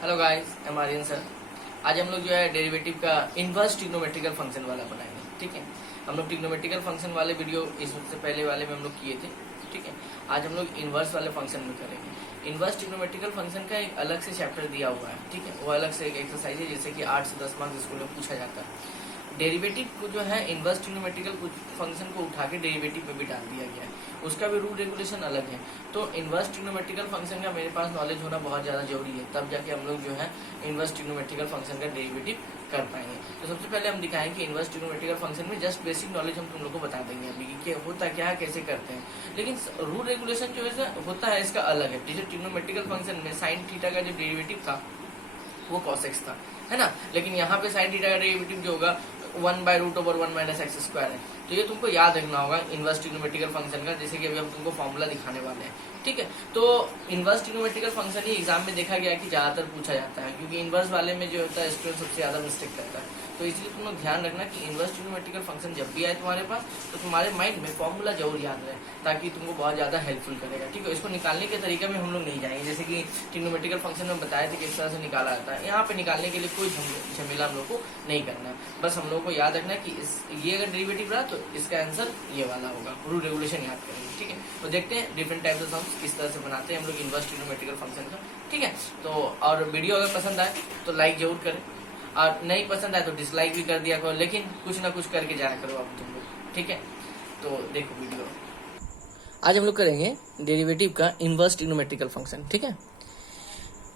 Hello guys, I am Aryan sir. आज हम लोग जो है डेरिवेटिव का इनवर्स ट्रिग्नोमेट्रिकल फंक्शन वाला बनाएंगे। ठीक है, हम लोग ट्रिग्नोमेट्रिकल फंक्शन वाले वीडियो इससे पहले वाले में हम लोग किए थे। ठीक है, आज हम लोग इनवर्स वाले फंक्शन में करेंगे। इनवर्स ट्रिग्नोमेट्रिकल फंक्शन का एक अलग से चैप्टर दिया हुआ है। ठीक है, वो अलग से एक एक्सरसाइज है, जैसे कि 8 से 10 मार्क्स स्कूल में पूछा जाता है। डेरिवेटिव को जो है इनवर्स ट्रिग्नोमेट्रिकल फंक्शन को उठा के डेरिवेटिव में भी डाल दिया गया है। उसका भी रूल रेगुलेशन अलग है। तो इनवर्स ट्रिग्नोमेट्रिकल फंक्शन का मेरे पास नॉलेज होना बहुत ज़्यादा जरूरी है, तब जाके हम लोग जो है इनवर्स ट्रिग्नोमेट्रिकल फंक्शन का डेरिवेटिव कर पाएंगे। तो सबसे पहले हम दिखाएं कि इनवर्स ट्रिग्नोमेट्रिकल फंक्शन में जस्ट बेसिक नॉलेज हम तुम लोग को बता देंगे अभी कि होता क्या है, कैसे करते हैं। लेकिन रूल रेगुलेशन जो है होता है इसका अलग है। जैसे ट्रिग्नोमेट्रिकल फंक्शन में साइन थीटा का जो डेरिवेटिव था वो cos x था, है ना। लेकिन यहाँ पे साइन थीटा का डेरिवेटिव जो होगा 1/√1 - x स्क्वायर है। तो ये तुमको याद रखना होगा इनवर्स ट्रिग्नोमेट्रिकल फंक्शन का, जैसे कि अभी हम तुमको फॉर्मूला दिखाने वाले हैं। ठीक है, तो इनवर्स ट्रिग्नोमेट्रिकल फंक्शन ही एग्जाम में देखा गया कि ज्यादातर पूछा जाता है, क्योंकि इनवर्स वाले में जो होता है स्टूडेंट सबसे ज्यादा मिस्टेक करता है। तो इसलिए तुम लोग ध्यान रखना कि इनवर्स ट्रिग्नोमेट्रिकल फंक्शन जब भी आए तुम्हारे पास तो तुम्हारे माइंड में फॉर्मूला जरूर याद रहे, ताकि तुमको बहुत ज्यादा हेल्पफुल करेगा। ठीक है, इसको निकालने के तरीके में हम लोग नहीं जाएंगे, जैसे कि ट्रिग्नोमेट्रिकल फंक्शन में बताया था कि इस तरह से निकाला जाता है। यहाँ पे निकालने के लिए कोई झमेला हम लोग को नहीं करना है। बस हम लोग को याद रखना है कि ये अगर डेरिवेटिव रहा तो इसका आंसर ये वाला होगा। रूल रेगुलेशन याद करेंगे। ठीक है, तो देखते हैं डिफरेंट टाइप्स ऑफ सम्स किस तरह से बनाते हैं हम लोग इनवर्स ट्रिग्नोमेट्रिकल फंक्शन का। ठीक है, तो और वीडियो अगर पसंद आए तो लाइक जरूर करें, और नहीं पसंद आए तो डिसलाइक भी कर दिया करो, लेकिन कुछ ना कुछ करके जाया करो आप तुम लोग। ठीक है, तो देखो वीडियो। आज हम लोग करेंगे डेरिवेटिव का इनवर्स ट्रिग्नोमेट्रिकल फंक्शन। ठीक है,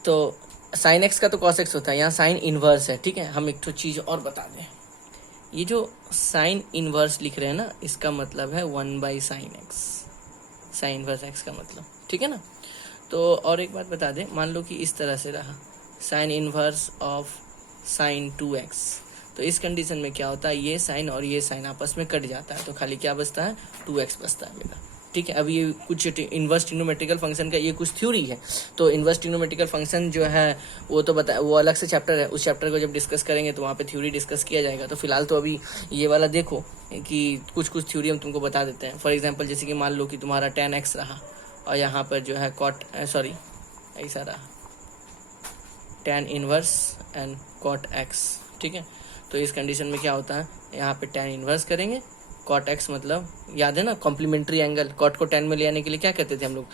तो साइन एक्स का तो कॉस एक्स होता है, यहाँ साइन इनवर्स है। ठीक है, हम एक तो चीज और बता दें, ये जो साइन इनवर्स लिख रहे हैं ना, इसका मतलब है 1/sin x, sine inverse x का मतलब। ठीक है ना। तो और एक बात बता दें, मान लो कि इस तरह से रहा sine inverse of sine 2x, तो इस कंडीशन में क्या होता है, ये साइन और ये साइन आपस में कट जाता है, तो खाली क्या बचता है, 2x बचता है बेटा। ठीक है, अब ये कुछ इनवर्स ट्रिग्नोमेट्रिकल फंक्शन का ये कुछ थ्योरी है। तो इनवर्स ट्रिग्नोमेट्रिकल फंक्शन जो है वो तो वो अलग से चैप्टर है, उस चैप्टर को जब डिस्कस करेंगे तो वहाँ पे थ्योरी डिस्कस किया जाएगा। तो फिलहाल तो अभी ये वाला देखो कि कुछ थ्योरी हम तुमको बता देते हैं। फॉर एग्जाम्पल, जैसे कि मान लो कि तुम्हारा tan x रहा और यहाँ पर जो है ऐसा रहा tan inverse and cot x। ठीक है, तो इस कंडीशन में क्या होता है, यहाँ पे tan इनवर्स करेंगे, cot x मतलब याद है ना कॉम्प्लीमेंट्री एंगल, cot को tan में ले आने के लिए क्या करते थे हम लोग,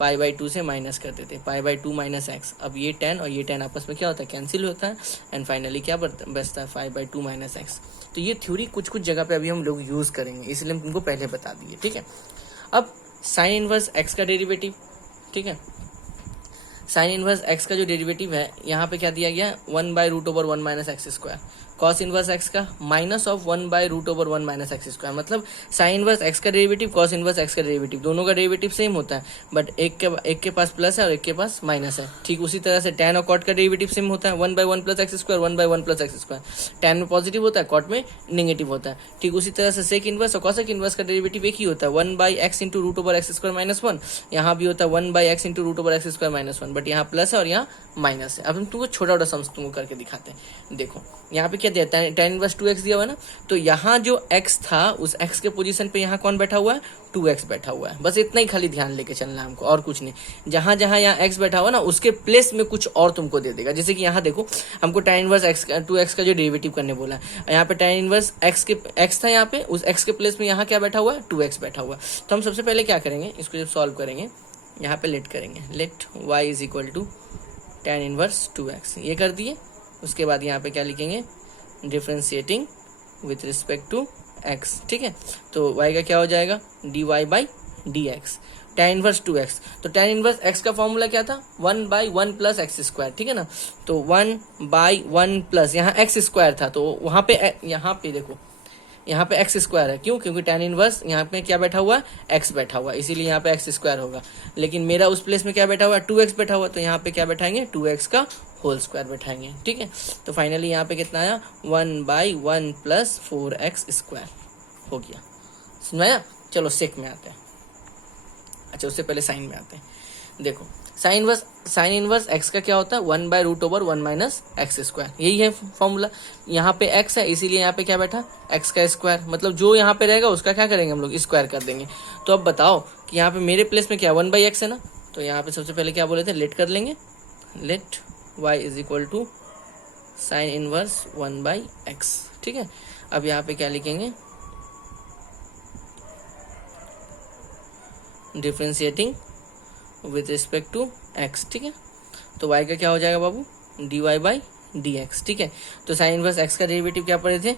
π/2 से माइनस करते थे, π/2 - x। अब ये tan और ये tan आपस में क्या होता है, कैंसिल होता है, एंड फाइनली क्या बचता है, 5/2 - x। तो ये थ्योरी कुछ जगह पे अभी हम लोग यूज करेंगे, इसलिए हम तुमको पहले बता दिए। ठीक है, अब साइन इनवर्स x का डेरिवेटिव। ठीक है, साइन इनवर्स x का जो डेरिवेटिव है, यहाँ पे क्या दिया गया, 1/√1 - x square. Cos inverse x का -1/√1 - x स्क्वायर। मतलब साइन इनवर्स x का डेरिवेटिव, कॉस इनवर्स x का डेरिवेटिव, दोनों का डेरिवेटिव सेम होता है, बट एक के पास प्लस है और एक के पास माइनस है। ठीक उसी तरह से tan और कॉट का डेरिवेटिव सेम होता है, 1/1 + x square, 1/1 + x square. tan में पॉजिटिव होता है, कॉट में नेगेटिव होता है। ठीक उसी तरह से सेक इनवर्स और कॉसेक इनवर्स का डेरिवेटिव एक ही होता है, 1/x × √x² - 1। यहाँ भी होता है 1/x × √x² - 1, बट यहाँ प्लस है और यहाँ माइनस है। अब हम तुमको छोटा सम्स तुमको करके दिखाते हैं। देखो यहाँ पे क्या दिया, tan इनवर्स 2x दिया हुआ है ना, तो यहाँ जो x था उस x के पोजीशन पे यहाँ कौन बैठा हुआ है, 2x बैठा हुआ है। बस इतना ही खाली ध्यान लेके चलना है हमको, और कुछ नहीं। जहां जहां यहाँ x बैठा हुआ ना, उसके प्लेस में कुछ और तुमको दे देगा। जैसे कि यहाँ देखो, हमको tan इनवर्स 2x का जो डेरिवेटिव करने बोला है, यहाँ पे tan इनवर्स x था, यहाँ पे उस x के प्लेस में यहाँ क्या बैठा हुआ है, 2x बैठा हुआ है। तो हम सबसे पहले क्या करेंगे, इसको जब सॉल्व करेंगे यहाँ पे लेट करेंगे, late y = tan inverse 2x, ये कर दिए। उसके बाद यहाँ पे क्या लिखेंगे, differentiating with respect to x। ठीक है, तो y का क्या हो जाएगा, dy/dx, tan इनवर्स 2x। तो tan इनवर्स x का फॉर्मूला क्या था, 1/1 + x स्क्वायर। ठीक है ना, तो 1/1 प्लस यहाँ x स्क्वायर था, तो वहाँ पे देखो यहाँ पे x स्क्वायर है। क्यों, क्योंकि tan इनवर्स यहाँ पे क्या बैठा हुआ है, x बैठा हुआ है, इसीलिए यहाँ पे x स्क्वायर होगा। लेकिन मेरा उस प्लेस में क्या बैठा हुआ है, 2x बैठा हुआ, तो यहाँ पे क्या बैठाएंगे, 2x का होल स्क्वायर बैठाएंगे। ठीक है, तो फाइनली यहाँ पे कितना आया, 1/1 + 4x स्क्वायर हो गया। समझाया। चलो सेक में आते हैं, अच्छा उससे पहले साइन में आते हैं। देखो साइन इनवर्स x का क्या होता है, 1/√1 - x स्क्वायर, यही है फॉर्मूला। यहाँ पे x है, इसीलिए यहाँ पे क्या बैठा, x का स्क्वायर, मतलब जो यहाँ पे रहेगा उसका क्या करेंगे हम लोग, स्क्वायर कर देंगे। तो अब बताओ कि यहाँ पे मेरे प्लेस में क्या 1/x है ना, तो यहाँ पे सबसे पहले क्या बोले थे, लेट कर लेंगे, let y is equal to sine inverse 1/x। ठीक है, अब यहाँ पे क्या लिखेंगे, differentiating with respect to x। ठीक है, तो y का क्या हो जाएगा बाबू, dy/dx। ठीक है, तो साइन इनवर्स x का डेरिवेटिव क्या पढ़े थे,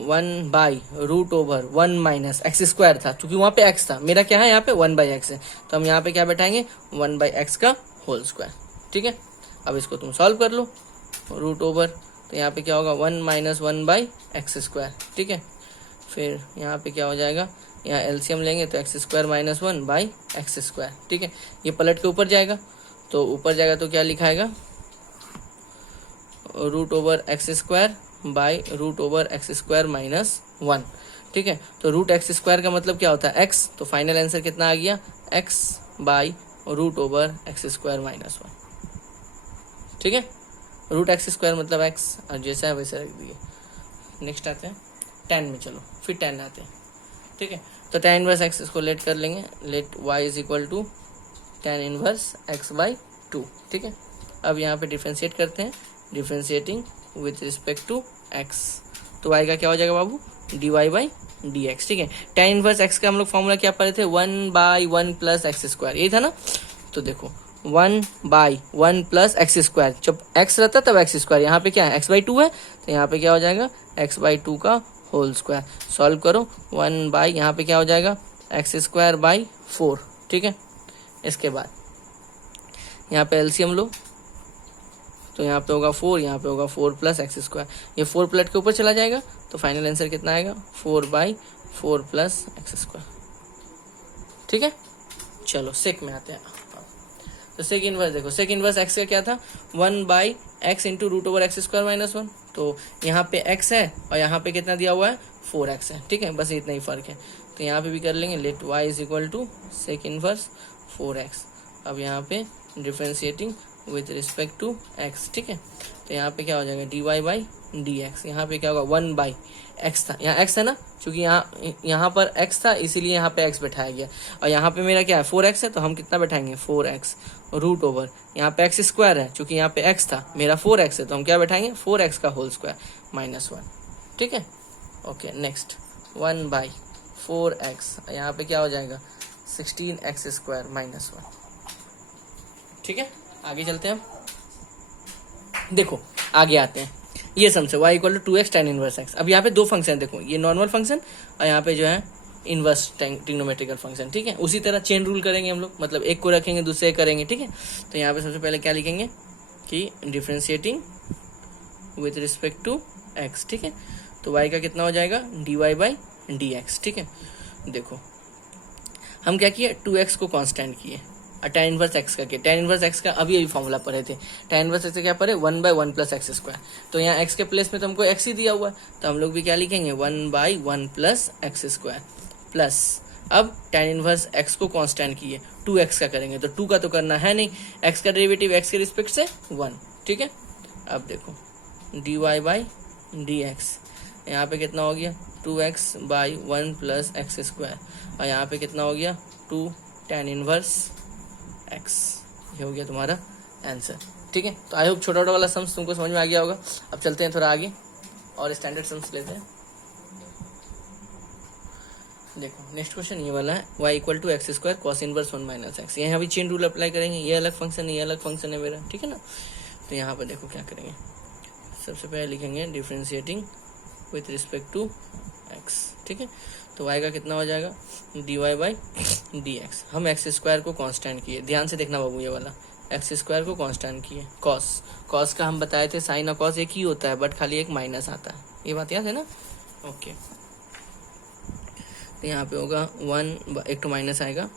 1/√1 माइनस एक्स स्क्वायर था, क्योंकि वहाँ पे x था, मेरा क्या है यहाँ पे 1/x है, तो हम यहाँ पे क्या बैठाएंगे 1/x का होल स्क्वायर। ठीक है, अब इसको तुम सॉल्व कर लो, √, तो यहाँ पे क्या होगा 1 माइनस 1/x²। ठीक है, फिर यहाँ पे क्या हो जाएगा, यहाँ एलसीएम लेंगे तो x² माइनस 1/x²। ठीक है, ये पलट के ऊपर जाएगा, तो ऊपर जाएगा तो क्या लिखाएगा, √x² बाई √x² माइनस 1। ठीक है, तो √x² का मतलब क्या होता है x, तो फाइनल आंसर कितना आ गया, x बाई √x² माइनस 1। ठीक है, √x² मतलब x, और जैसा है वैसे रख दिए। नेक्स्ट आते हैं tan में, चलो फिर tan आते हैं। ठीक है, तो tan इनवर्स x इसको लेट कर लेंगे, let y is equal to tan inverse x/2। ठीक है, अब यहाँ पे डिफ्रेंशिएट करते हैं, differentiating with respect to x, तो y का क्या हो जाएगा बाबू, dy/dx। ठीक है, tan इनवर्स x का हम लोग फॉर्मूला क्या पढ़े थे, 1/1 प्लस x², यही था ना। तो देखो 1/1 प्लस x², जब x रहता तब x², यहाँ पे क्या है x/2 है, तो यहाँ पे क्या हो जाएगा x/2 का होल स्क्वायर। सॉल्व करो, 1 यहाँ पे क्या हो जाएगा x²/4। ठीक है, इसके बाद यहाँ पे एलसीएम लो, तो यहाँ पे होगा 4, यहाँ पे होगा 4 प्लस x², ये 4 प्लट के ऊपर चला जाएगा, तो फाइनल आंसर कितना आएगा 4/4 प्लस x²। ठीक है, चलो सेक में आते हैं। तो सेक इनवर्स देखो, सेक इनवर्स x का क्या था, 1/x इंटू √x² माइनस 1, तो यहाँ पे x है और यहाँ पे कितना दिया हुआ है 4x है। ठीक है, बस इतना ही फर्क है, तो यहाँ पे भी कर लेंगे, let y is equal to sec inverse 4x। अब यहाँ पे differentiating with respect to x। ठीक है, तो यहाँ पे क्या हो जाएगा dy/dx, यहाँ पे क्या होगा 1/x था, यहाँ x है ना, क्योंकि यहाँ पर x था इसीलिए यहाँ पे x बैठाया गया, और यहाँ पे मेरा क्या है 4x है, तो हम कितना बैठाएंगे 4x √, यहाँ पे x² है, क्योंकि यहाँ पे x था, मेरा 4x है, तो हम क्या बैठाएंगे 4x का होल स्क्वायर माइनस 1। ठीक है, ओके नेक्स्ट 1/4x, यहाँ पे क्या हो जाएगा 16x² माइनस 1। ठीक है, आगे चलते हैं, देखो आगे आते हैं, ये सम से y equal to 2x tan inverse x। अब यहाँ पे दो फंक्शन देखो, ये नॉर्मल फंक्शन और यहाँ पे जो है इनवर्स ट्रिग्नोमेट्रिकल फंक्शन। ठीक है, उसी तरह चेन रूल करेंगे हम लोग, मतलब एक को रखेंगे दूसरे करेंगे। ठीक है, तो यहाँ पे सबसे पहले क्या लिखेंगे कि differentiating with respect to x। ठीक है, तो y का कितना हो जाएगा dy/dx। ठीक है, देखो हम क्या किए 2x को कांस्टेंट किए और tan इनवर्स x का किया, tan इनवर्स x का अभी फॉर्मूला पढ़े थे, tan इनवर्स x से क्या पढ़े 1/1 प्लस x², तो यहाँ x के प्लेस में तो हमको x ही दिया हुआ है, तो हम लोग भी क्या लिखेंगे 1/1 प्लस x² प्लस, अब tan इनवर्स x को कांस्टेंट किए 2x का करेंगे, तो 2 का तो करना है नहीं, x का डेरिवेटिव x के रिस्पेक्ट से 1। ठीक है, अब देखो dy/dx, यहाँ पे कितना हो गया 2x/1 प्लस x², और यहाँ पे कितना हो गया 2 tan इनवर्स x, ये हो गया तुम्हारा आंसर। ठीक है, तो आई होप छोटा छोटा वाला सम्स तुमको समझ में आ गया होगा। अब चलते हैं थोड़ा आगे और स्टैंडर्ड सम्स लेते हैं। देखो नेक्स्ट क्वेश्चन ये वाला है, y equal to x² cos inverse 1 minus x, यहाँ भी चेन रूल अप्लाई करेंगे, ये अलग फंक्शन है ये अलग फंक्शन है मेरा। ठीक है ना, तो यहाँ पर देखो क्या करेंगे, सबसे पहले लिखेंगे differentiating with respect to x। ठीक है, तो y का कितना हो जाएगा dy/dx, हम x² को कांस्टेंट किए, ध्यान से देखना बाबू, ये वाला x² को कांस्टेंट किए, cos का हम बताए थे साइन और cos एक ही होता है, बट खाली एक माइनस आता है, ये बात याद है ना। ओके, तो यहाँ पे होगा 1, एक तो माइनस आएगा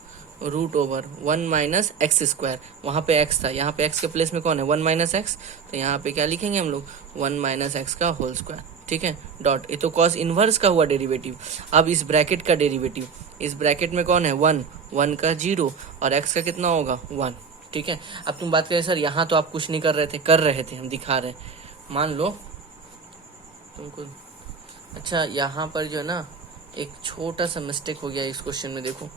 √1 माइनस x², वहाँ पे x था, यहाँ पे x के प्लेस में कौन है 1 माइनस x, तो यहाँ पे क्या लिखेंगे हम लोग 1 माइनस x का होल स्क्वायर। ठीक है, डॉट, ये तो कॉस इनवर्स का हुआ डेरिवेटिव, अब इस ब्रैकेट का डेरिवेटिव, इस ब्रैकेट में कौन है 1 का 0 और x का कितना होगा 1। ठीक है, अब तुम बात करें सर यहाँ तो आप कुछ नहीं कर रहे थे हम दिखा रहे हैं, मान लो तुमको, अच्छा यहाँ पर जो है ना एक छोटा सा मिस्टेक हो गया इस क्वेश्चन में। देखो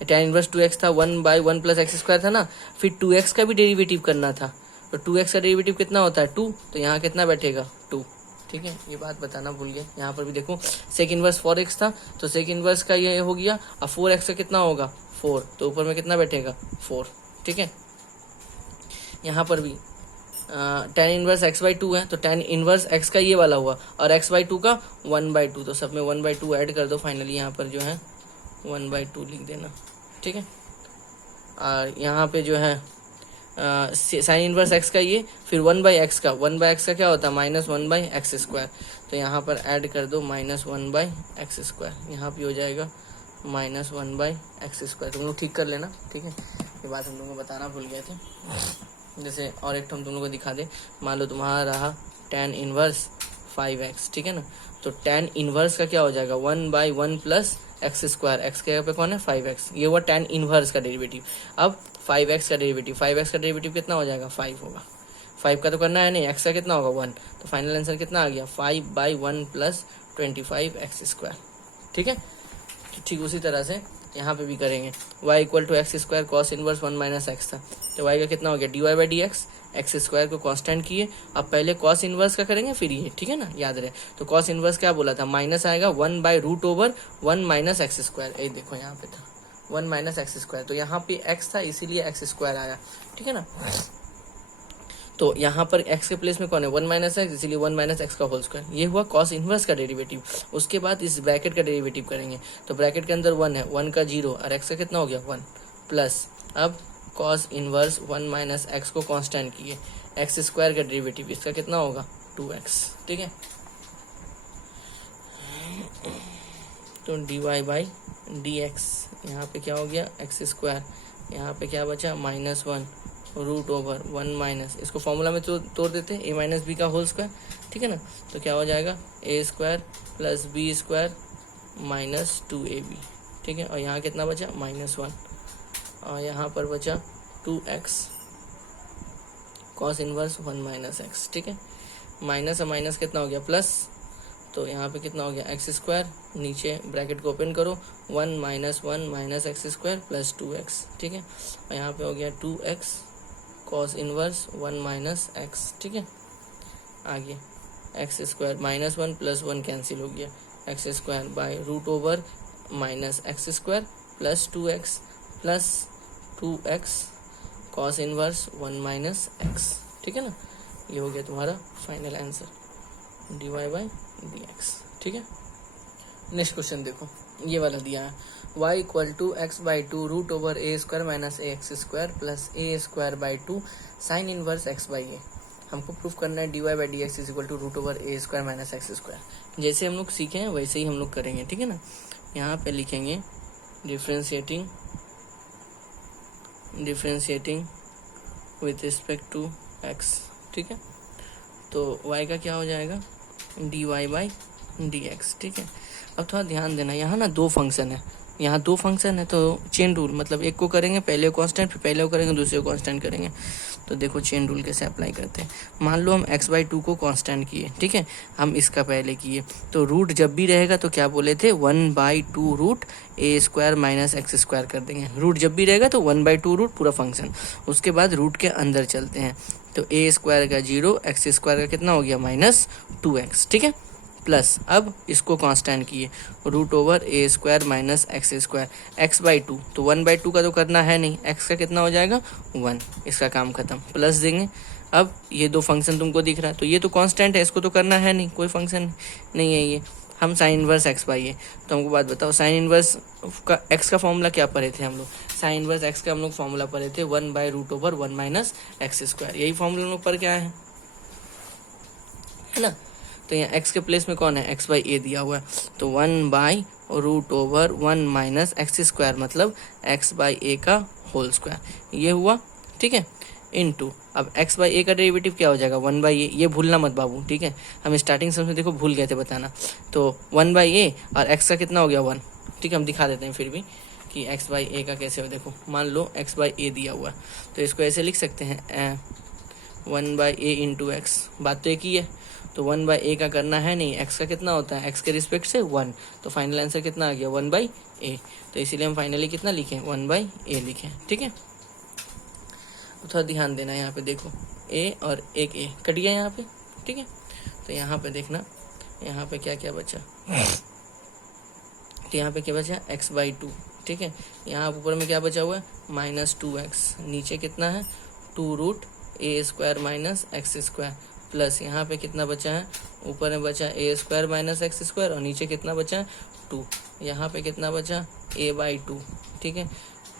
tan इनवर्स 2x था, 1/1 प्लस x² था ना, फिर 2x का भी डेरिवेटिव करना था, तो 2x का डेरिवेटिव कितना होता है 2, तो यहाँ कितना बैठेगा 2, ठीक है। ये बात बताना भूल गया। यहाँ पर भी देखो सेक इनवर्स 4x था, तो सेक इनवर्स का ये हो गया। अब 4x का कितना होगा 4, तो ऊपर में कितना बैठेगा 4, ठीक है। यहाँ पर भी tan इनवर्स x/2 है, तो tan इनवर्स x का ये वाला हुआ और x/2 का 1/2, तो सब में 1/2 ऐड कर दो। फाइनली यहाँ पर जो है 1/2 लिख देना, ठीक है। और यहाँ पे जो है साइन इनवर्स x का ये, फिर 1/x का, 1/x का क्या होता है -1/x², तो यहाँ पर ऐड कर दो -1/x², यहाँ पे हो जाएगा -1/x²। तुम लोग ठीक कर लेना, ठीक है। ये बात हम लोगों को बताना भूल गए थे। जैसे और एक हम तुम लोग को दिखा दे, मान लो तुम्हारा रहा tan इनवर्स 5x, ठीक है ना। तो tan इनवर्स का क्या हो जाएगा 1/1 + x², x के यहाँ पे कौन है 5x, ये हुआ tan इनवर्स का डेरिवेटिव। अब 5x का डेरिवेटिव, 5x का डेरिवेटिव कितना हो जाएगा 5 होगा। 5 का तो करना है नहीं, x का कितना होगा 1, तो फाइनल आंसर कितना आ गया 5/1 + 25x², ठीक है। तो ठीक उसी तरह से यहाँ पे भी करेंगे। y = x² cos inverse 1 - x था, तो y का कितना हो गया dy/dx, x² को कांस्टेंट किए। अब पहले cos इनवर्स का करेंगे फिर ये, ठीक है ना, याद रहे। तो cos इनवर्स क्या बोला था, माइनस आएगा 1/√1 - x²। ये देखो यहाँ पे था 1 - x², तो यहाँ पे x था इसीलिए x² आया, ठीक है ना। तो यहाँ पर x के प्लेस में कौन है 1 - x, इसीलिए 1 - x का होल स्क्वायर। ये हुआ cos इनवर्स का डेरिवेटिव। उसके बाद इस ब्रैकेट का डेरिवेटिव करेंगे, तो ब्रैकेट के अंदर 1 है, 1 का 0 और x का कितना हो गया 1 प्लस, अब cos इनवर्स 1 - x को कांस्टेंट किए, x² का डेरिवेटिव, इसका कितना होगा 2x, ठीक है। तो dy/dx यहाँ पे क्या हो गया x², यहाँ पे क्या बचा -1/√1 - इसको फॉर्मूला में तो तोड़ देते हैं a - b का होल स्क्वायर, ठीक है ना। तो क्या हो जाएगा a² + b² - 2ab, ठीक है। और यहाँ कितना बचा -1, और यहाँ पर बचा 2x cos इनवर्स 1 - x, ठीक है। माइनस और माइनस कितना हो गया प्लस, तो यहाँ पे कितना हो गया x², नीचे ब्रैकेट को ओपन करो 1 - 1 - x² + 2x, ठीक है। और यहाँ पे हो गया 2x cos इनवर्स 1 - x, ठीक है। आगे x² -1 + 1 कैंसिल हो गया, x² -x² + 2x + 2x cos inverse 1 - x, ठीक है ना। ये हो गया तुम्हारा फाइनल आंसर dy/dx, ठीक है। नेक्स्ट क्वेश्चन देखो, ये वाला दिया है y = x/2 √a² - ax² + a²/2 sin inverse x/a। हमको प्रूफ करना है dy/dx = √a² - x²। जैसे हम लोग सीखे हैं वैसे ही हम लोग करेंगे, ठीक है ना। यहाँ पे लिखेंगे differentiating with respect to x, ठीक है। तो y का क्या हो जाएगा dy/dx, ठीक है। अब थोड़ा ध्यान देना, यहाँ ना दो फंक्शन है, तो चेन रूल, मतलब एक को करेंगे पहले को कांस्टेंट, फिर पहले को करेंगे दूसरे को कांस्टेंट करेंगे। तो देखो चेन रूल कैसे अप्लाई करते हैं। मान लो हम x/2 को कांस्टेंट किए, ठीक है, हम इसका पहले किए, तो रूट जब भी रहेगा तो क्या बोले थे 1/2 √a² - x² कर देंगे। रूट जब भी रहेगा तो 1/2 रूट पूरा फंक्शन। उसके बाद रूट के अंदर चलते हैं, तो a² का 0, x² का कितना हो गया -2x, ठीक है, प्लस अब इसको कांस्टेंट किए √a² - x², x/2, तो 1/2 का तो करना है नहीं, x का कितना हो जाएगा 1, इसका काम खत्म, प्लस देंगे। अब ये दो फंक्शन तुमको दिख रहा है, तो ये तो कांस्टेंट है, इसको तो करना है नहीं, कोई फंक्शन नहीं है ये। हम साइन इनवर्स x/a, तो हमको बात बताओ साइन इनवर्स का x का फॉर्मूला क्या पढ़े थे हम लोग, साइन इनवर्स x का हम लोग फॉर्मूला पढ़े थे 1/√1 - x², यही फॉर्मूला हम लोग पढ़ के आए हैं, है ना। तो यहाँ x के प्लेस में कौन है x/a दिया हुआ है, तो 1/√1 - x², मतलब x/a का होल स्क्वायर, ये हुआ, ठीक है, इनटू अब x/a का डेरिवेटिव क्या हो जाएगा 1/a, ये भूलना मत बाबू, ठीक है। हम स्टार्टिंग से देखो भूल गए थे बताना, तो 1/a और x का कितना हो गया 1, ठीक है। हम दिखा देते हैं फिर भी कि x/a का कैसे हो। देखो मान लो x/a दिया हुआ है, तो इसको ऐसे लिख सकते हैं 1/a × x, बात तो एक ही है, तो 1/a का करना है नहीं, x का कितना होता है x के रिस्पेक्ट से 1, तो फाइनल आंसर कितना आ गया 1/a, तो इसीलिए हम फाइनली कितना लिखें 1/a लिखें, ठीक है। तो थोड़ा ध्यान देना यहाँ पे देखो, ए और एक ए कट गया यहाँ पे, ठीक है। तो यहाँ पे देखना, यहाँ पे क्या क्या बचा, तो यहाँ पे क्या बचा x/2, ठीक है। यहाँ ऊपर में क्या बचा हुआ है -2x, नीचे कितना है 2√a² माइनस x² प्लस यहाँ पे कितना बचा है, ऊपर में बचा a² माइनस x² और नीचे कितना बचा 2, यहाँ पे कितना बचा a/2, ठीक है,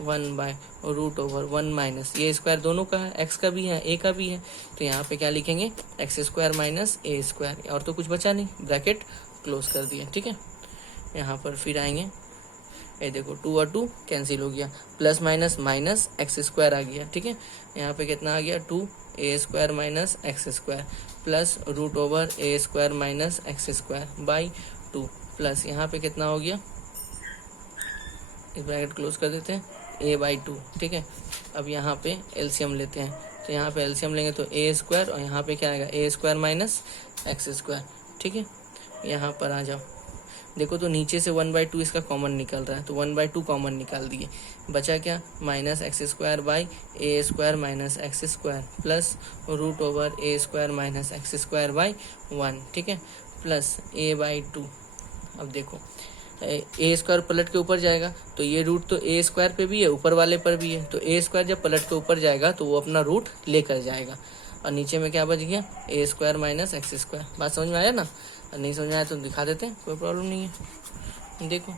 1/√1 माइनस ये स्क्वायर दोनों का है, x का भी है a का भी है, तो यहाँ पे क्या लिखेंगे x² माइनस a², और तो कुछ बचा नहीं, ब्रैकेट क्लोज कर दिया, ठीक है। यहाँ पर फिर आएंगे, ये देखो 2 और 2 कैंसिल हो गया, प्लस माइनस माइनस x² आ गया, ठीक है। यहाँ पे कितना आ गया 2a² minus x² plus √a² minus x² by 2 plus यहाँ पे कितना हो गया, इस ब्रैकेट क्लोज कर देते हैं a/2, ठीक है। अब यहाँ पे एलसीएम लेते हैं, तो यहाँ पे एलसीएम लेंगे तो a² और यहाँ पे क्या आएगा a² माइनस x², ठीक है। यहाँ पर आ जाओ, देखो तो नीचे से 1/2 इसका कॉमन निकल रहा है, तो 1/2 कॉमन निकाल दिए, बचा क्या -x² by a² minus x² plus √a² minus x² by 1, ठीक है, प्लस a/2। अब देखो a² पलट के ऊपर जाएगा तो ये रूट तो a² पे भी है, ऊपर वाले पर भी है, तो a² जब पलट के ऊपर जाएगा तो वो अपना रूट लेकर जाएगा, और नीचे में क्या बच गया a² माइनस x²। बात समझ में आया ना, नहीं समझ में आया तो दिखा देते हैं, कोई प्रॉब्लम नहीं है। देखो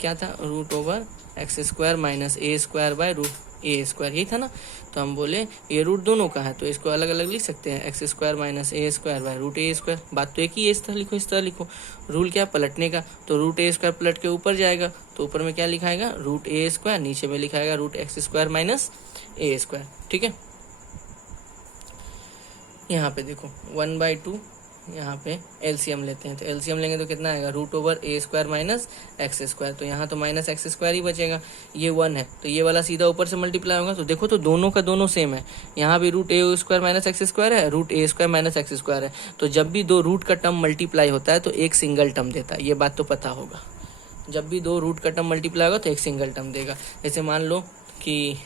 क्या था √x² minus a² bye √a², यही था ना, तो हम बोले ये रूट दोनों का है तो इसको अलग अलग लिख सकते हैं x² minus a² bye √a²। बात तो एक ही है, इस तरह लिखो, इस तरह लिखो। रूल क्या पलटने का, तो √a² पलट के ऊपर जाएगा तो ऊपर में क्या लिखाएगा √a², नीचे में लिखाएगा √x² माइनस a², ठीक है। यहाँ पे देखो 1/2, यहाँ पे एलसीएम लेते हैं, तो एलसीएम लेंगे तो कितना आएगा √a² माइनस x², तो यहाँ तो माइनस x² ही बचेगा, ये 1 है तो ये वाला सीधा ऊपर से मल्टीप्लाई होगा, तो देखो तो दोनों का दोनों सेम है, यहाँ भी √a² माइनस x² है, √a² माइनस x² है, तो जब भी दो रूट का टर्म मल्टीप्लाई होता है तो एक सिंगल टर्म देता है, ये बात तो पता होगा। जब भी दो रूट का टर्म मल्टीप्लाई होगा तो एक सिंगल टर्म देगा, जैसे मान लो कि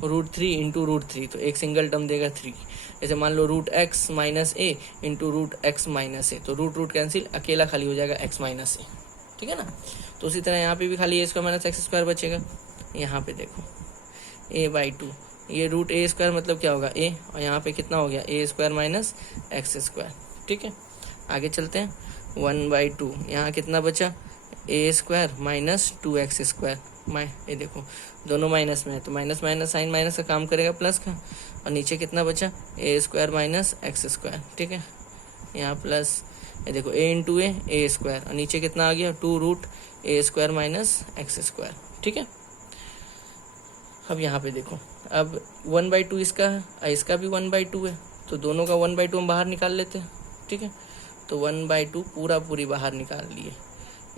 √3 इंटू √3 तो एक सिंगल टर्म देगा 3, जैसे मान लो √x minus a into √x minus a, तो रूट कैंसिल, अकेला खाली हो जाएगा x माइनस a, ठीक है ना। तो उसी तरह यहाँ पे भी खाली a² माइनस x² बचेगा। यहाँ पे देखो a/2, ये √a² मतलब क्या होगा a, और यहाँ पे कितना हो गया a² माइनस x², ठीक है। आगे चलते हैं 1/2, यहाँ कितना बचा a² माइनस 2x², ये देखो दोनों माइनस में है तो माइनस माइनस साइन माइनस का काम करेगा प्लस का, और नीचे कितना बचा a² माइनस x², ठीक है। यहाँ प्लस ये देखो a इंटू a² और नीचे कितना आ गया 2√a² माइनस x², ठीक है। अब यहाँ पे देखो, अब 1/2 इसका है और इसका भी 1/2 है, तो दोनों का 1/2 हम बाहर निकाल लेते हैं, ठीक है। तो 1/2 पूरी बाहर निकाल लिए,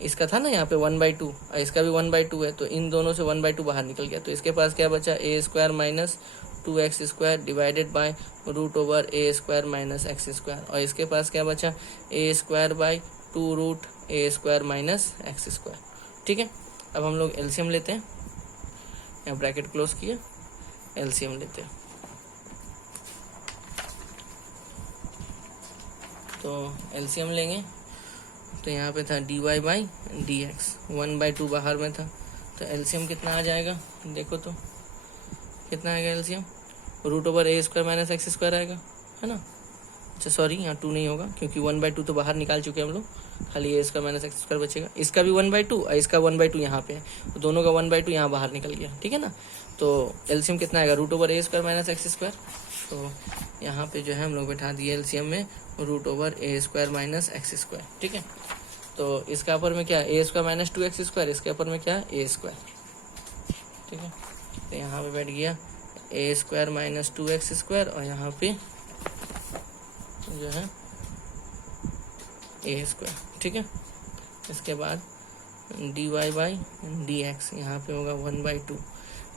इसका था ना यहाँ पे 1/2 और इसका भी 1/2 है, तो इन दोनों से 1/2 बाहर निकल गया, तो इसके पास क्या बचा a² minus 2x² divided by √a² minus x², और इसके पास क्या बचा a² bye 2√a² minus x², ठीक है। अब हम लोग एलसीएम लेते हैं, यहाँ ब्रैकेट क्लोज किया, एलसीएम लेते हैं, तो एलसीएम लेंगे तो यहाँ पे था dy/dx, 1/2 बाहर में था, तो एलसीएम कितना आ जाएगा, देखो तो कितना आएगा एलसीएम √a² माइनस x² आएगा, है ना। अच्छा सॉरी, यहाँ 2 नहीं होगा क्योंकि 1/2 तो बाहर निकाल चुके हम लोग, खाली a² माइनस x² बचेगा, इसका भी 1/2 और इसका 1/2 यहाँ पे है, तो दोनों का 1/2 यहाँ बाहर निकल गया, ठीक है ना। तो एलसीएम कितना आएगा √a² माइनस x², तो यहाँ पे जो है हम लोग बैठा दिए एलसीएम में √a² माइनस x², ठीक है। तो इसका ऊपर में क्या a² माइनस 2x², इसके ऊपर में क्या a², ठीक है। तो यहाँ पे बैठ गया a² माइनस 2x² और यहाँ पे जो है a², ठीक है। इसके बाद dy/dx, यहाँ पे होगा 1/2।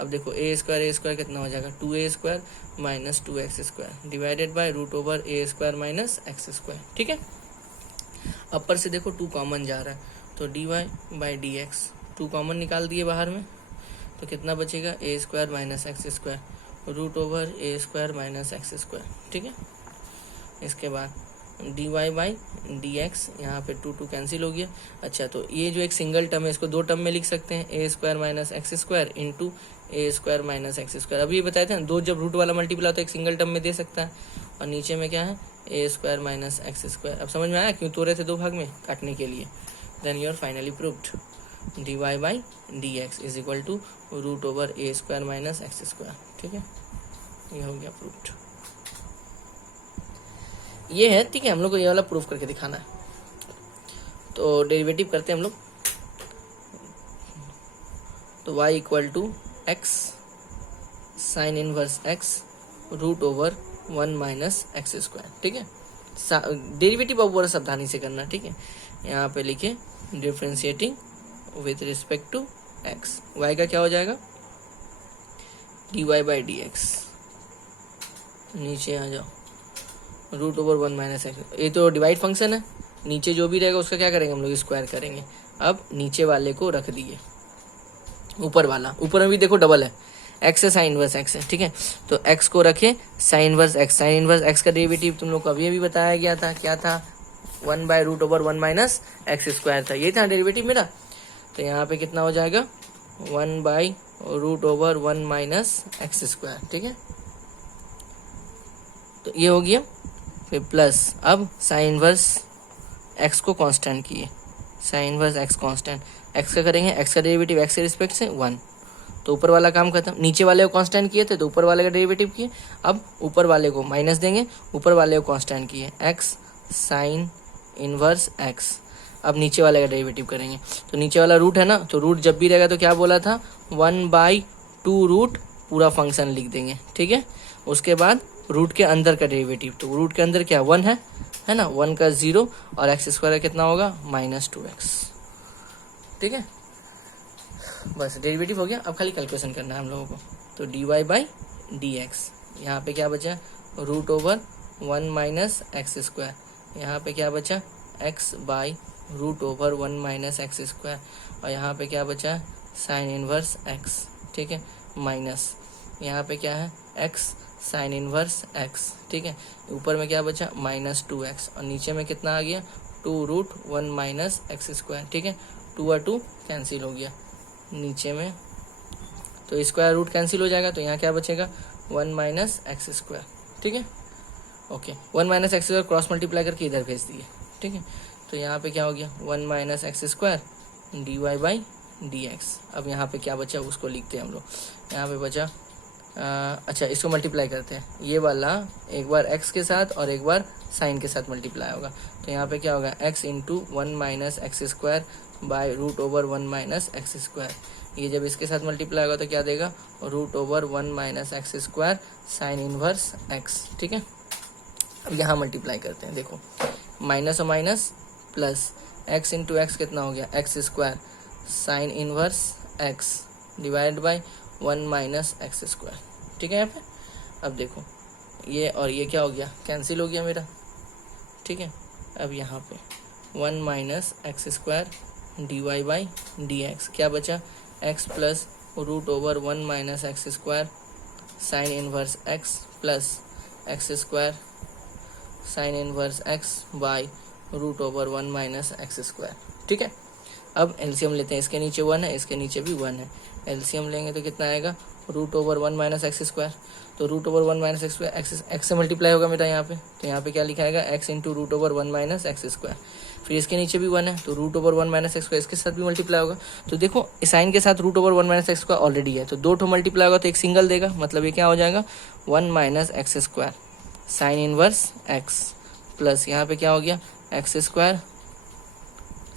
अब देखो a² कितना हो जाएगा 2a² minus 2x² divided by √a² minus x², ठीक है। अपर से देखो 2 कॉमन जा रहा है, तो dy/dx 2 कॉमन निकाल दिए बाहर में, तो कितना बचेगा a² minus x², root over a square minus x square, ठीक है। इसके बाद d y by d x, यहाँ पे टू टू कैंसिल हो गया। अच्छा, तो ये जो एक सिंगल टर्म है इसको दो टर्म में लिख सकते हैं, a square minus x square into a square minus x square. अभी ये बताए थे ना, दो जब रूट वाला मल्टीप्लाई होता है एक सिंगल टर्म में दे सकता है, और नीचे में क्या है, ए स्क्वायर माइनस एक्स स्क्वायर। अब समझ में आया क्यों तोड़े थे दो भाग में काटने के लिए। Then you are finally proved d y by d x is equal to root over a square minus x square, ठीक है, ये हो गया प्रूव्ड। ये है, ठीक है, हम लोग को ये वाला प्रूफ करके दिखाना है। तो डेरिवेटिव करते हैं हम लोग। तो y equal to x sine inverse x root over 1 minus x square, ठीक है। डेरिवेटिव अब बड़ा सावधानी से करना, ठीक है। यहाँ पे लिखे differentiating with respect to x, y का क्या हो जाएगा, d y by d x. नीचे आ जाओ, रूट ओवर 1 माइनस एक्स, ये तो डिवाइड फंक्शन है, नीचे जो भी रहेगा उसका क्या करेंगे हम लोग, स्क्वायर करेंगे। अब नीचे वाले को रख दिए, ऊपर वाला, ऊपर में भी देखो डबल है, एक्स है साइन इनवर्स एक्स है, ठीक है। तो एक्स को रखे sign inverse x, sine inverse x का डेरिवेटिव तुम लोग को अभी बताया गया था, क्या था, 1 by root over 1 minus x square था, ये था डेरिवेटिव मेरा। तो यहाँ पे कितना हो जाएगा, 1 by root over 1 minus x square, ठीक है। तो ये हो गया, फिर प्लस अब साइन इनवर्स एक्स को कांस्टेंट किए, sine inverse x constant, x का करेंगे, एक्स का डेरिवेटिव एक्स के रिस्पेक्ट से 1, तो ऊपर वाला काम खत्म। नीचे वाले को कांस्टेंट किए थे तो ऊपर वाले का डेरिवेटिव किए, अब ऊपर वाले को माइनस देंगे, ऊपर वाले को कांस्टेंट किए, एक्स साइन इनवर्स एक्स। अब नीचे वाले का डेरिवेटिव करेंगे, तो नीचे वाला रूट है ना, तो रूट जब भी रहेगा तो क्या बोला था, 1/2 रूट पूरा फंक्शन लिख देंगे, ठीक है। उसके बाद रूट के अंदर का डेरिवेटिव, तो रूट के अंदर क्या 1 है ना, 1 का 0, और एक्स स्क्वायर कितना होगा, -2x, ठीक है। बस डेरिवेटिव हो गया, अब खाली कैलकुलेशन करना है हम लोगों को। तो d y by d x, यहाँ पे क्या बचा, root over 1 minus x square, यहाँ पे क्या बचा, x by root over 1 minus x square, और यहाँ पे क्या बचा, साइन इनवर्स एक्स, ठीक है, माइनस यहाँ पे क्या है, एक्स साइन इनवर्स एक्स, ठीक है। ऊपर में क्या बचा, -2x, और नीचे में कितना आ गया, 2 रूट 1 माइनस एक्स स्क्वायर, ठीक है। 2 और 2 कैंसिल हो गया नीचे में, तो स्क्वायर रूट कैंसिल हो जाएगा, तो यहाँ क्या बचेगा, 1 माइनस एक्स स्क्वायर, ठीक है। Okay, 1 minus x square cross multiply करके इधर भेज दिए, ठीक है। तो यहाँ पे क्या हो गया, 1 minus x square d y by d x. अब यहाँ पे क्या बचा उसको लिखते हैं हम लोग, यहाँ पे बचा अच्छा, इसको मल्टीप्लाई करते हैं, ये वाला एक बार x के साथ और एक बार साइन के साथ मल्टीप्लाई होगा, तो यहाँ पे क्या होगा, x into 1 minus x square by root over 1 minus x square. ये जब इसके साथ मल्टीप्लाई होगा तो क्या देगा, root over 1 minus x square sine inverse x, ठीक है। अब यहाँ मल्टीप्लाई करते हैं, देखो माइनस और minus plus, x into x कितना हो गया, x square sine inverse x divide by 1 minus x square, ठीक है। यहाँ पे अब देखो ये और ये क्या हो गया, कैंसिल हो गया मेरा, ठीक है। अब यहाँ पे 1 minus x square d y by d x, क्या बचा, x plus root over 1 minus x square sine inverse x plus x square sine inverse x by root over 1 minus x square, ठीक है। अब एलसीएम लेते हैं, इसके नीचे 1 है, इसके नीचे भी 1 है, एलसीएम लेंगे तो कितना आएगा, root over 1 minus x square, तो root over 1 minus x square x से मल्टीप्लाई होगा मेरा यहाँ पे, तो यहाँ पे क्या लिखा आएगा, x into root over 1 minus x square. फिर इसके नीचे भी 1 है, तो root over 1 minus x square इसके साथ भी मल्टीप्लाई होगा, तो देखो साइन के साथ root over 1 minus x square already है, तो 2 ठो मल्टीप्लाई होगा तो एक सिंगल देगा, मतलब ये क्या हो जाएगा, 1 minus x square sine inverse x plus यहाँ पे क्या हो गया, x square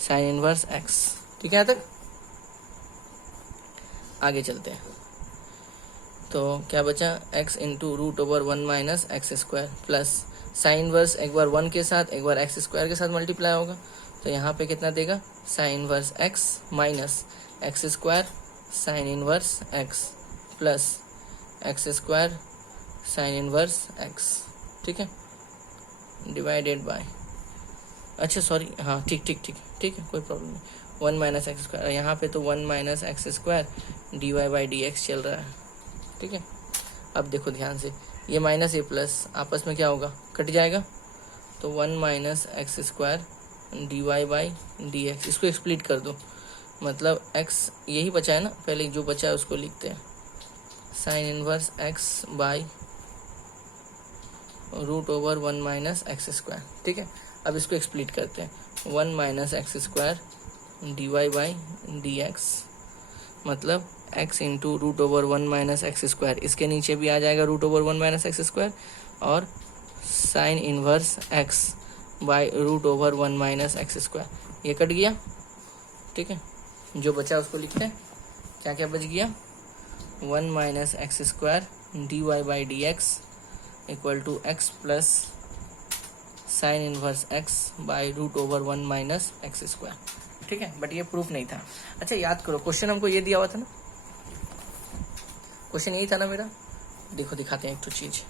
sine inverse x, ठीक है। यहाँ तक आगे चलते हैं, तो क्या बचा, x into root over 1 minus x square plus sine inverse एक बार 1 के साथ एक बार एक्स स्क्वायर के साथ मल्टीप्लाई होगा, तो यहाँ पे कितना देगा, sign inverse x minus x square sine inverse x plus x square sine inverse x, ठीक है, डिवाइडेड बाय, अच्छा सॉरी, हाँ ठीक है, कोई प्रॉब्लम नहीं, 1 माइनस एक्स स्क्वायर, यहाँ पे तो 1 minus x square d y by d x चल रहा है, ठीक है। अब देखो ध्यान से, ये माइनस ये प्लस आपस में क्या होगा, कट जाएगा। तो 1 minus x square d y by d x, इसको एक्सप्लिट कर दो, मतलब x यही बचा है ना, पहले जो बचा है उसको लिखते हैं, sine inverse x by root over 1 minus x square. ठीक है, अब इसको एक्सप्लिट करते हैं, 1 minus x square d y by d x, मतलब x into root over 1 minus x square, इसके नीचे भी आ जाएगा root over 1 minus x square, और sine inverse x by root over 1 minus x square, ये कट गया। ठीक है, जो बचा उसको लिखते हैं, क्या क्या बच गया, 1 minus x square d y by d x equal to x plus sine inverse x by root over 1 minus x square. ठीक है, बट ये प्रूफ नहीं था। अच्छा याद करो, क्वेश्चन हमको ये दिया हुआ था ना, क्वेश्चन यही था ना मेरा, देखो दिखाते हैं एक तो चीज।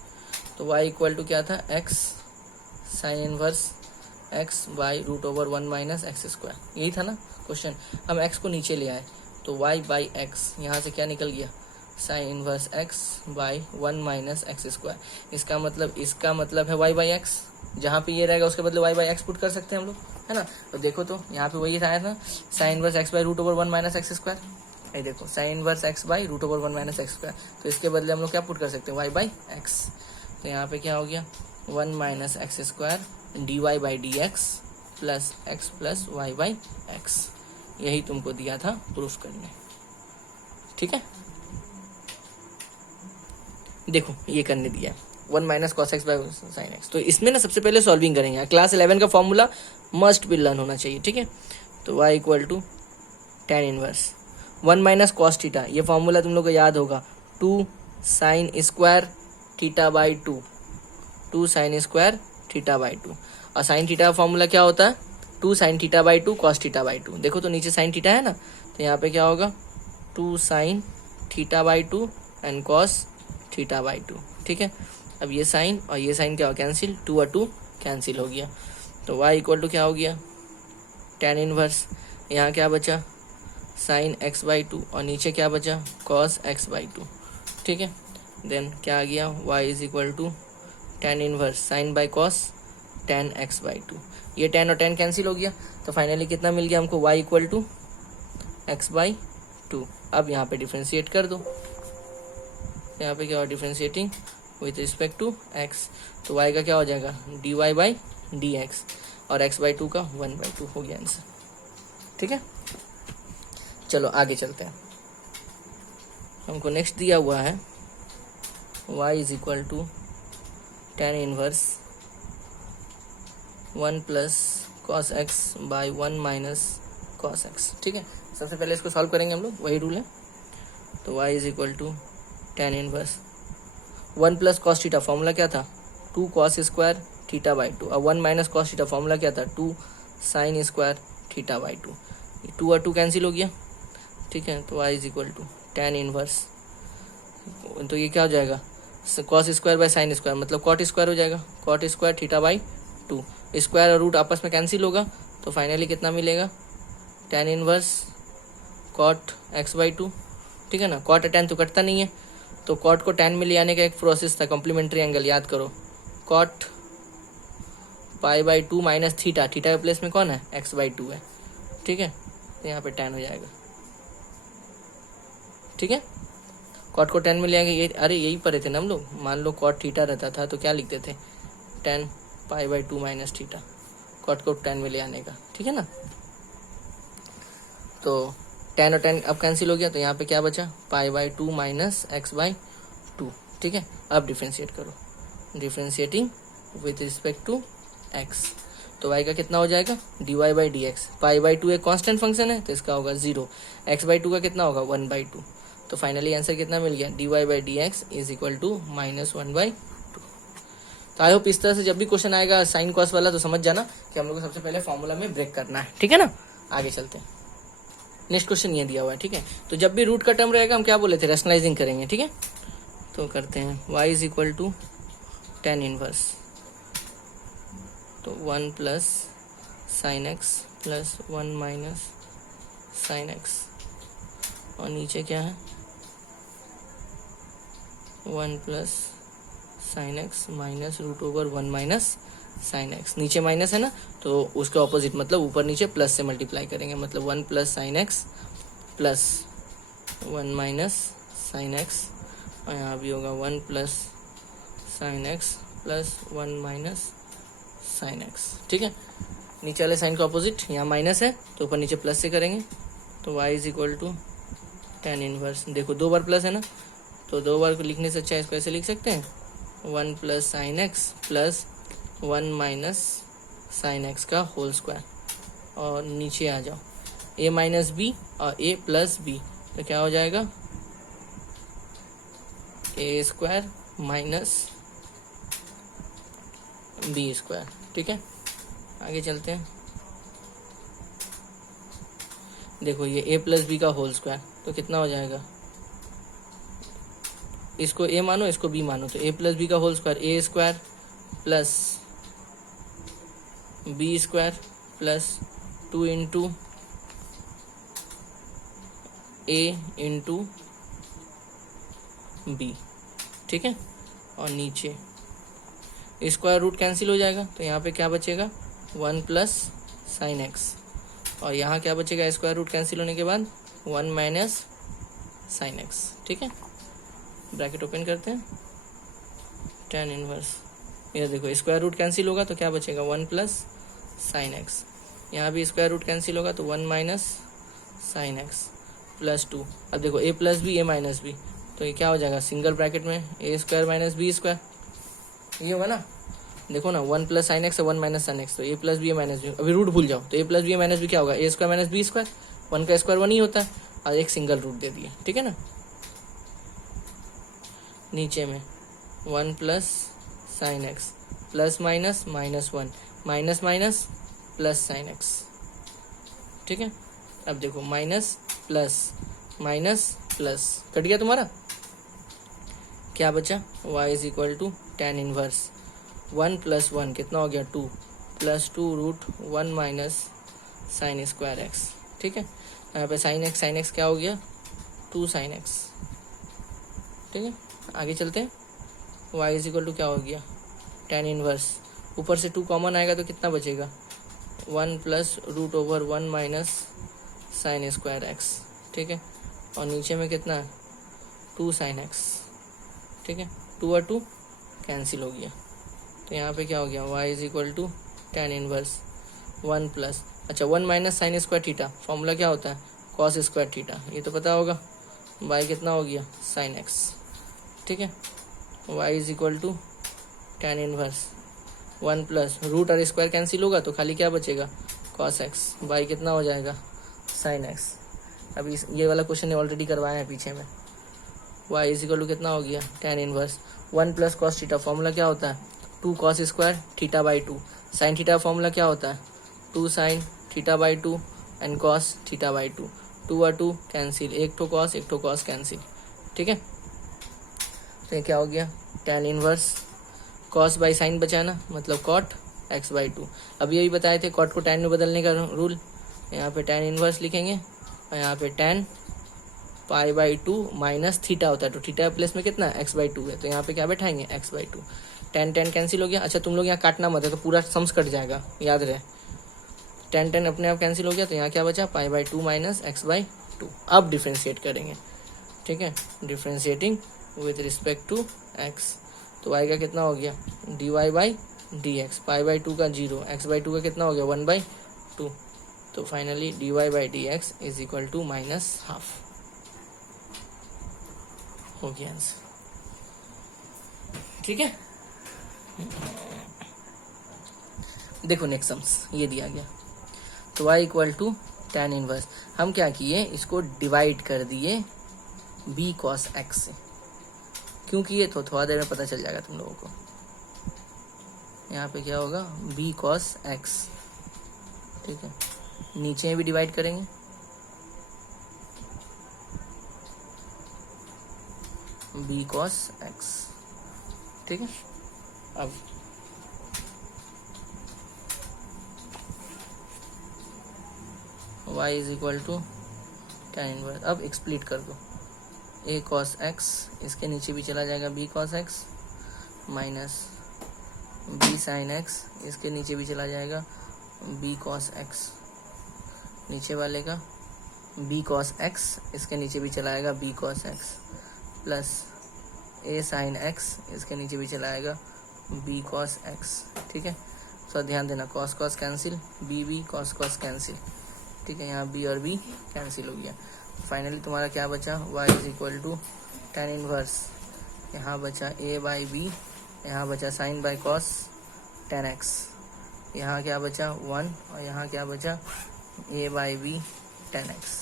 तो y इक्वल टू क्या था, x sine inverse x by root over 1 minus x square, यही था ना क्वेश्चन। हम x को नीचे ले आए तो y बाई एक्स, यहाँ से क्या निकल गया, sign inverse x by 1 minus x square. इसका मतलब है y बाई एक्स, जहाँ पे ये रहेगा उसके बदले y बाई एक्स पुट कर सकते हैं हम लोग, है ना। तो देखो तो यहाँ पे वही आया था, sine inverse x by root over 1 minus x square. ये देखो sine inverse x by root over 1 minus x square, तो इसके बदले हम लोग क्या पुट कर सकते हैं, y बाई एक्स। तो यहाँ पे क्या हो गया, 1 minus x square d y by d x plus x plus y by x, यही तुमको दिया था प्रूफ करने। ठीक है, देखो ये करने दिया है, 1 minus cos x by sine x. तो इसमें ना सबसे पहले सॉल्विंग करेंगे, क्लास 11 का फॉर्मूला मस्ट बी लर्न होना चाहिए। ठीक है, तो y equal to tan inverse 1 minus cos theta, ये फॉर्मूला तुम लोग को याद होगा, 2 sine square theta by 2, 2 sine square theta by 2, और साइन थीटा का फॉर्मूला क्या होता है, 2 sine theta by 2 cos theta by 2। देखो तो नीचे साइन थीटा है ना, तो यहाँ पे क्या होगा, 2 sine theta by 2 and cos theta by 2। ठीक है, अब ये साइन और ये साइन क्या हो, कैंसिल, 2 और 2 कैंसिल हो गया। तो y इक्वल टू क्या हो गया, टेन इनवर्स, यहाँ क्या बचा, साइन x बाई 2, और नीचे क्या बचा, कॉस x बाई 2। ठीक है, देन क्या आ गया, y is equal to tan inverse sine by cos tan x by 2, ये 10 और 10 कैंसिल हो गया। तो फाइनली कितना मिल गया हमको, y equal to x by 2। अब यहाँ पे डिफ्रेंशिएट कर दो, यहाँ पे क्या हो, differentiating with respect to x, तो y का क्या हो जाएगा, d y by d x, और x बाई 2 का 1 बाई 2 हो गया आंसर। ठीक है, चलो आगे चलते हैं। हमको नेक्स्ट दिया हुआ है y is equal to tan inverse 1 plus cos x by 1 minus cos x. ठीक है, सबसे पहले इसको सॉल्व करेंगे हम लोग, वही रूल है। तो y is equal to tan inverse 1 plus cos theta, formula क्या था, 2 कॉस स्क्वायर थीटा बाई 2, और 1 माइनस कॉस थीटा फॉर्मूला क्या था, 2 साइन स्क्वायर थीटा बाई 2, 2 और 2 कैंसिल हो गया। ठीक है, तो y is equal to tan inverse, तो ये क्या हो जाएगा, cos square by sine square, मतलब कॉट स्क्वायर हो जाएगा, cot square theta by 2, square और रूट आपस में कैंसिल होगा, तो फाइनली कितना मिलेगा, tan inverse cot x by 2। ठीक है ना, कॉट और टेन तो कटता नहीं है, तो कॉट को टेन में ले आने का एक प्रोसेस था, कॉम्प्लीमेंट्री एंगल याद करो, cot pi by 2 minus theta, theta के प्लेस में कौन है, एक्स बाई 2 है। ठीक है, तो यहाँ पे टेन हो जाएगा। ठीक है, कॉट को 10 में ले आएंगे, ये अरे यही पढ़े थे ना हम लोग, मान लो कॉट थीटा रहता था तो क्या लिखते थे, 10 pi by 2 minus theta, cot को 10 में ले आने का। ठीक है ना, तो 10 और 10 अब कैंसिल हो गया, तो यहाँ पे क्या बचा, pi by 2 minus x by 2। ठीक है, अब डिफ्रेंशिएट करो, differentiating with respect to x, तो y का कितना हो जाएगा, d y by d x, pi by 2 एक कांस्टेंट फंक्शन है तो इसका होगा 0, एक्स बाई 2 का कितना होगा 1 बाई 2, तो फाइनली आंसर कितना मिल गया, d y by d x is equal to minus 1 by 2। तो आई होप इस तरह से जब भी क्वेश्चन आएगा साइन कॉस वाला तो समझ जाना कि हम लोग को सबसे पहले फॉर्मूला में ब्रेक करना है। ठीक है ना, आगे चलते हैं। नेक्स्ट क्वेश्चन ये दिया हुआ है। ठीक है, तो जब भी रूट का टर्म रहेगा हम क्या बोले थे, रैशनलाइजिंग करेंगे। ठीक है, तो करते हैं, y is equal to tan inverse, तो 1 plus sine x plus 1 minus sine x, और नीचे क्या है 1 plus sine x minus root over 1 minus sine x. नीचे माइनस है ना, तो उसके ऑपोजिट मतलब ऊपर नीचे प्लस से मल्टीप्लाई करेंगे, मतलब 1 plus sine x plus 1 minus sine x, और यहाँ भी होगा 1 plus sine x plus 1 minus sine x. ठीक है, नीचे वाले साइन का ऑपोजिट, यहाँ माइनस है तो ऊपर नीचे प्लस से करेंगे, तो y is equal to tan inverse. देखो 2 बार प्लस है ना, तो 2 बार को लिखने से अच्छा इसको ऐसे लिख सकते हैं, 1 plus sine x plus 1 minus sine x का होल स्क्वायर। और नीचे आ जाओ, a माइनस बी और a प्लस बी, तो क्या हो जाएगा a square minus b square. ठीक है, आगे चलते हैं। देखो ये a प्लस बी का होल स्क्वायर, तो कितना हो जाएगा, इसको a मानो इसको b मानो, तो a प्लस बी का whole square a square plus b square plus 2 into a into b. ठीक है, और नीचे स्क्वायर रूट कैंसिल हो जाएगा, तो यहाँ पे क्या बचेगा 1 प्लस साइन एक्स, और यहाँ क्या बचेगा स्क्वायर रूट कैंसिल होने के बाद 1 माइनस साइन एक्स। ठीक है, ब्रैकेट ओपन करते हैं, tan इनवर्स, ये देखो स्क्वायर रूट कैंसिल होगा तो क्या बचेगा 1 प्लस साइन एक्स, यहाँ भी स्क्वायर रूट कैंसिल होगा तो 1 माइनस साइन एक्स प्लस 2। अब देखो a plus b a minus b, तो ये क्या हो जाएगा सिंगल ब्रैकेट में a square minus b square, ये होगा ना। देखो ना 1 प्लस साइन एक्स और 1 माइनस साइन एक्स, तो a plus b a minus b, अभी रूट भूल जाओ, तो a plus b a minus b क्या होगा a square minus b square, 1 का स्क्वायर 1 ही होता है, और एक सिंगल रूट दे दिए। ठीक है ना, नीचे में 1 plus sine x plus minus minus 1 minus minus plus sine x. ठीक है, अब देखो माइनस प्लस कट गया तुम्हारा, क्या बचा y is equal to tan inverse 1 plus 1 कितना हो गया 2 plus 2 root 1 minus sine square x. ठीक है, यहाँ पे साइन एक्स क्या हो गया 2 साइन एक्स। ठीक है, आगे चलते हैं, y इज इक्वल टू क्या हो गया tan इनवर्स, ऊपर से 2 कॉमन आएगा तो कितना बचेगा 1 plus root over 1 minus sine square x. ठीक है, और नीचे में कितना है 2 साइन एक्स। ठीक है, 2 और 2 कैंसिल हो गया, तो यहाँ पे क्या हो गया y is equal to tan inverse 1 plus, अच्छा 1 minus sine square theta, formula क्या होता है कॉस स्क्वायर थीटा, ये तो पता होगा, y कितना हो गया साइन एक्स। ठीक है, y is equal to tan inverse 1 plus root और स्क्वायर कैंसिल होगा तो खाली क्या बचेगा कॉस एक्स, y कितना हो जाएगा साइन एक्स। अभी ये वाला क्वेश्चन ऑलरेडी करवाया है पीछे में, y इज इक्वल टू कितना हो गया tan inverse 1 plus cos theta, formula क्या होता है 2 cos square theta by 2, sine theta formula क्या होता है 2 sine theta by 2 and cos theta by 2, 2 और 2 कैंसिल, एक ठो कॉस कैंसिल। ठीक है, तो ये क्या हो गया tan inverse cos by sine बचा ना, मतलब कॉट एक्स बाई 2। अभी यही बताए थे कॉट को tan में बदलने का रूल, यहाँ पे tan इनवर्स लिखेंगे और यहाँ पे tan pi by 2 minus theta होता है, तो थीटा प्लस में कितना एक्स बाई 2 है, तो यहाँ पे क्या बैठाएंगे एक्स बाई 2, tan कैंसिल हो गया। अच्छा तुम लोग यहाँ काटना मत है तो पूरा सम्स कट जाएगा, याद रहे tan अपने आप कैंसिल हो गया, तो यहाँ क्या बचा pi by 2 minus x by 2। अब डिफ्रेंशिएट करेंगे, ठीक है, differentiating with respect to x, तो y का कितना हो गया dy by d x, pi by 2 का 0, एक्स बाई 2 का कितना हो गया 1 बाई 2, तो finally dy by d x is equal to minus half हो गया आंसर। ठीक है, देखो नेक्स्ट सम्स ये दिया गया, तो y equal to tan inverse, हम क्या किए इसको डिवाइड कर दिए b cos x से, क्योंकि ये तो थोड़ा देर में पता चल जाएगा तुम लोगों को। यहाँ पे क्या होगा b cos x, ठीक है, नीचे भी डिवाइड करेंगे, b cos x, ठीक है। अब y is equal to tan inverse, अब एक्सप्लिट कर दो, ए कॉस एक्स, इसके नीचे भी चला जाएगा b cos x, minus b sine x, इसके नीचे भी चला जाएगा बी कॉस एक्स, नीचे वाले का बी कॉस एक्स, इसके नीचे भी चला आएगा बी कॉस एक्स, प्लस ए साइन एक्स, इसके नीचे भी चला आएगा बी कॉस एक्स। ठीक है, तो ध्यान देना, cos cos cancel, b cos cos cancel. ठीक है, यहाँ बी और बी कैंसिल हो गया। फाइनली तुम्हारा क्या बचा, y is equal to tan inverse, यहाँ बचा a बाई बी, यहाँ बचा sine by cos tan x, यहाँ क्या बचा 1 और यहाँ क्या बचा a by b tan x।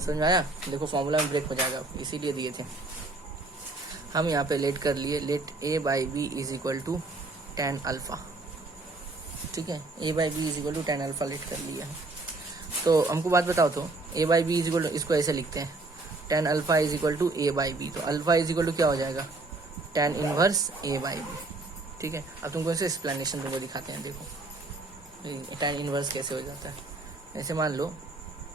समझ में आया? देखो फॉर्मूला में ब्रेक हो जाएगा, इसीलिए दिए थे हम। यहाँ पे लेट कर लिए, let a by b is equal to tan alpha. ठीक है, a by b is equal to tan alpha let कर लिया। तो हमको बात बताओ, तो a by b is equal to, इसको ऐसे लिखते हैं tan alpha is equal to a by b, तो अल्फा इज इक्वल टू क्या हो जाएगा tan inverse a by b. ठीक है, अब तुमको ऐसे एक्सप्लेनेशन तुमको दिखाते हैं। देखो tan इनवर्स कैसे हो जाता है। ऐसे मान लो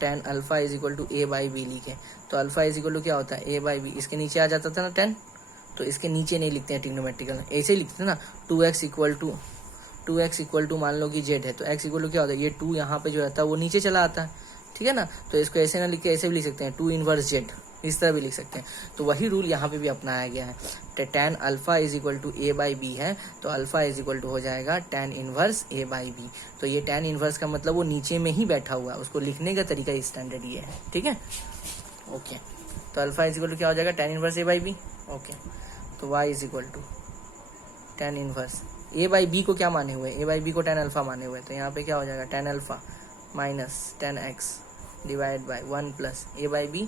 tan alpha is equal to a by b लिखे, तो अल्फा इज इक्वल टू क्या होता है a बाई बी, इसके नीचे आ जाता था ना tan, तो इसके नीचे नहीं लिखते हैं ट्रिग्नोमेट्रिकल, ऐसे ही लिखते हैं ना 2x इक्वल टू मान लो कि z है, तो x इक्वल टू क्या होता है, ये 2 यहाँ पे जो रहता है वो नीचे चला आता है। ठीक है ना, तो इसको ऐसे ना लिख के ऐसे भी लिख सकते हैं 2 इनवर्स z, इस तरह भी लिख सकते हैं। तो वही रूल यहाँ पे भी अपनाया गया है। tan alpha is equal to a by b है, तो अल्फा इज इक्वल टू हो जाएगा tan inverse a by b. तो ये tan इनवर्स का मतलब वो नीचे में ही बैठा हुआ है, उसको लिखने का तरीका स्टैंडर्ड ये है। ठीक है, ओके, तो अल्फा इज इक्वल टू क्या हो जाएगा tan inverse a by b. Okay, तो y is equal to tan inverse a by b को क्या माने हुए, a बाई बी को tan अल्फा माने हुए, तो यहाँ पे क्या हो जाएगा tan alpha minus tan x divide by 1 plus a by b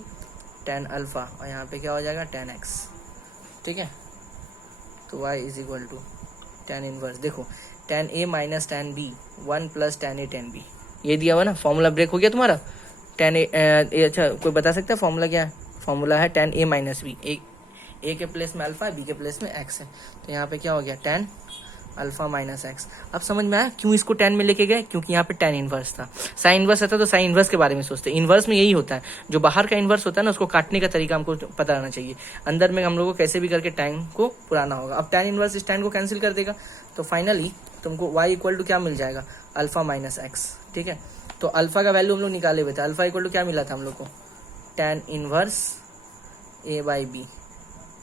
tan alpha, और यहाँ पे क्या हो जाएगा tan x। ठीक है, तो y is equal to tan inverse, देखो tan a minus tan b 1 plus tan a tan b, ये दिया हुआ ना। फॉर्मूला ब्रेक हो गया तुम्हारा। tan a अच्छा कोई बता सकता है फॉर्मूला क्या है? फॉर्मूला है tan a minus b, a के प्लेस में अल्फा, b के प्लेस में x है, तो यहाँ पे क्या हो गया tan अल्फा माइनस एक्स। अब समझ में आया क्यों इसको tan में लेके गए, क्योंकि यहाँ पे tan इनवर्स था। साइन इनवर्स रहता तो साइन इनवर्स के बारे में सोचते। इनवर्स में यही होता है, जो बाहर का इनवर्स होता है ना, उसको काटने का तरीका हमको पता रहना चाहिए। अंदर में हम लोग को कैसे भी करके टाइम को पुराना होगा। अब tan इनवर्स इस tan को कैंसिल कर देगा, तो फाइनली तुमको y इक्वल टू क्या मिल जाएगा, अल्फा माइनस एक्स। ठीक है, तो अल्फा का वैल्यू हम लोग निकाले हुए थे, अल्फा इक्वल टू क्या मिला था हम लोग को, tan inverse a by b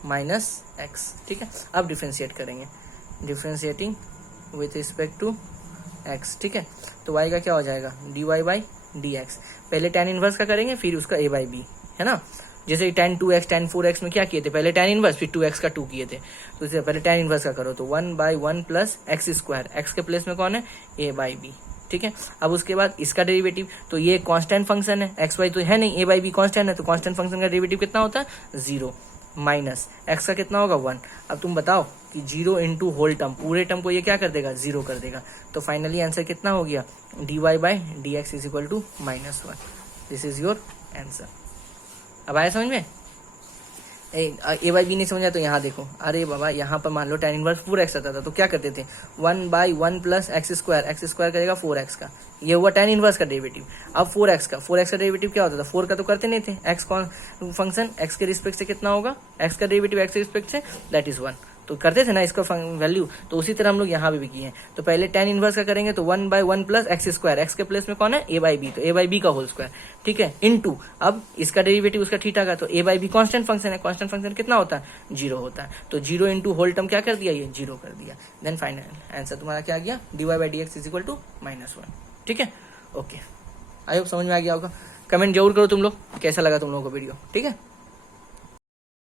minus x. ठीक है, अब डिफ्रेंशिएट करेंगे, differentiating with respect to x। ठीक है, तो y का क्या हो जाएगा dy बाई डी एक्स। पहले tan इनवर्स का करेंगे, फिर उसका a बाई बी, है ना। जैसे tan 2x tan 4x में क्या किए थे, पहले tan इनवर्स फिर 2x का 2 किए थे, तो इससे पहले tan इनवर्स का करो, तो 1 by 1 plus x square, x के प्लेस में कौन है a बाई बी। ठीक है, अब उसके बाद इसका डेरिवेटिव, तो ये कांस्टेंट फंक्शन है, एक्स वाई तो है नहीं, a बाई बी कांस्टेंट है, तो कांस्टेंट फंक्शन का डेरिवेटिव कितना होता है 0 माइनस एक्स का कितना होगा 1। अब तुम बताओ कि 0 इंटू होल टर्म, पूरे टर्म को ये क्या कर देगा 0 कर देगा, तो फाइनली आंसर कितना हो गया dy by d x is equal to -1। This is your answer. अब आया समझ में? ए बाई बी नहीं समझा तो यहाँ देखो, अरे बाबा यहाँ पर मान लो tan इनवर्स 4x आता था, तो क्या करते थे 1 बाई 1 प्लस एक्स स्क्वायर करेगा 4x का, ये हुआ tan इनवर्स का डेरिवेटिव। अब 4x का डेरिवेटिव क्या होता था, 4 का तो करते नहीं थे, x कौन फंक्शन x के रिस्पेक्ट से कितना होगा, x का डेरिवेटिव x के रिस्पेक्ट से दैट इज 1, तो करते थे ना इसका वैल्यू, तो उसी तरह हम लोग यहाँ पे भी किए हैं। तो पहले tan इनवर्स का करेंगे तो 1 by 1 plus x square, x के प्लेस में कौन है a बाई बी, तो a बाई बी का होल स्क्वायर। ठीक है, इनटू अब इसका डेरिवेटिव उसका थीटा का, तो a by be constant function है, कांस्टेंट फंक्शन कितना होता है 0 होता है, तो 0 इंटू होल टर्म क्या कर दिया, ये 0 कर दिया। देन फाइनल आंसर तुम्हारा क्या आ गया dy by d x is equal to -1। ठीक है, ओके, आई होप समझ में आ गया होगा। कमेंट जरूर करो तुम लोग कैसा लगा तुम लोगों को वीडियो। ठीक है।